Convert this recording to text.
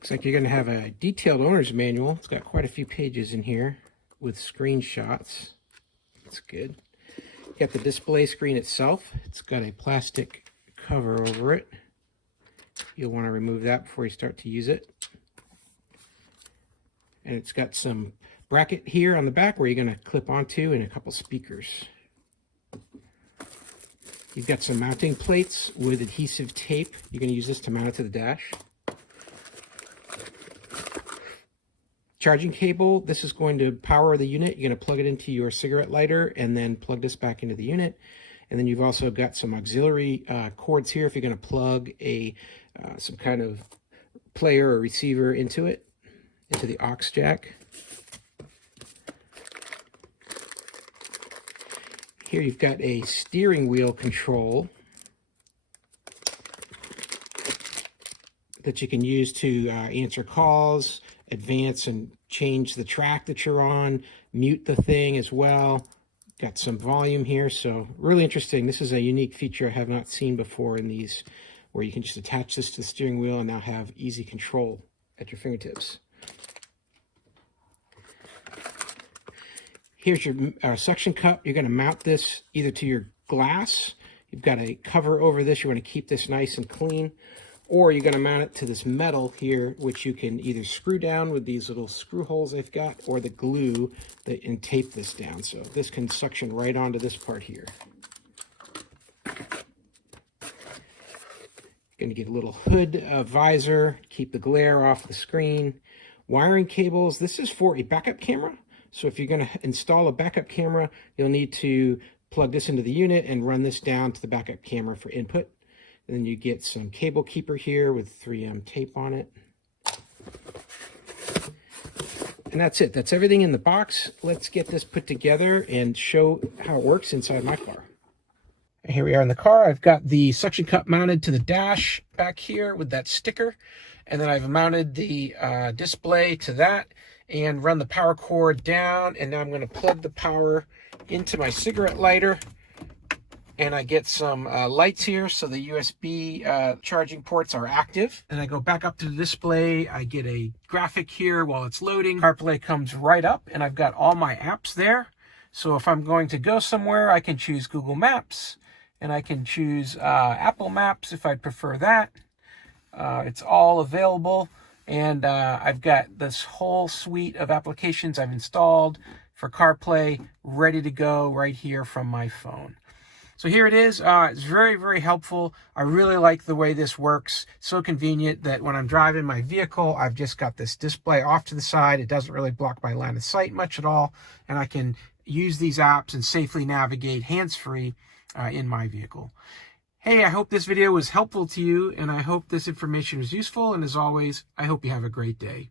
Looks like you're going to have a detailed owner's manual. It's got quite a few pages in here with screenshots. That's good. You got the display screen itself. It's got a plastic cover over it. You'll want to remove that before you start to use it. And it's got some bracket here on the back where you're going to clip onto, and a couple speakers. You've got some mounting plates with adhesive tape. You're going to use this to mount it to the dash. Charging cable. This is going to power the unit. You're going to plug it into your cigarette lighter and then plug this back into the unit. And then you've also got some auxiliary cords here if you're going to plug some kind of player or receiver into it, into the aux jack. Here you've got a steering wheel control that you can use to answer calls, advance and change the track that you're on, mute the thing as well. Got some volume here, so really interesting. This is a unique feature I have not seen before in these, where you can just attach this to the steering wheel and now have easy control at your fingertips. Here's your suction cup. You're going to mount this either to your glass. You've got a cover over this. You want to keep this nice and clean. Or you're going to mount it to this metal here, which you can either screw down with these little screw holes they've got, or the glue and tape this down. So this can suction right onto this part here. You're going to get a little hood visor, keep the glare off the screen. Wiring cables. This is for a backup camera. So if you're going to install a backup camera, you'll need to plug this into the unit and run this down to the backup camera for input. And then you get some cable keeper here with 3M tape on it. And that's it. That's everything in the box. Let's get this put together and show how it works inside my car. And here we are in the car. I've got the suction cup mounted to the dash back here with that sticker. And then I've mounted the display to that and run the power cord down. And now I'm going to plug the power into my cigarette lighter. And I get some lights here, so the USB charging ports are active. And I go back up to the display. I get a graphic here while it's loading. CarPlay comes right up, and I've got all my apps there. So if I'm going to go somewhere, I can choose Google Maps, and I can choose Apple Maps if I'd prefer that. It's all available, and I've got this whole suite of applications I've installed for CarPlay ready to go right here from my phone. So here it is. It's very, very helpful. I really like the way this works. So convenient that when I'm driving my vehicle, I've just got this display off to the side. It doesn't really block my line of sight much at all. And I can use these apps and safely navigate hands-free in my vehicle. Hey, I hope this video was helpful to you, and I hope this information was useful. And as always, I hope you have a great day.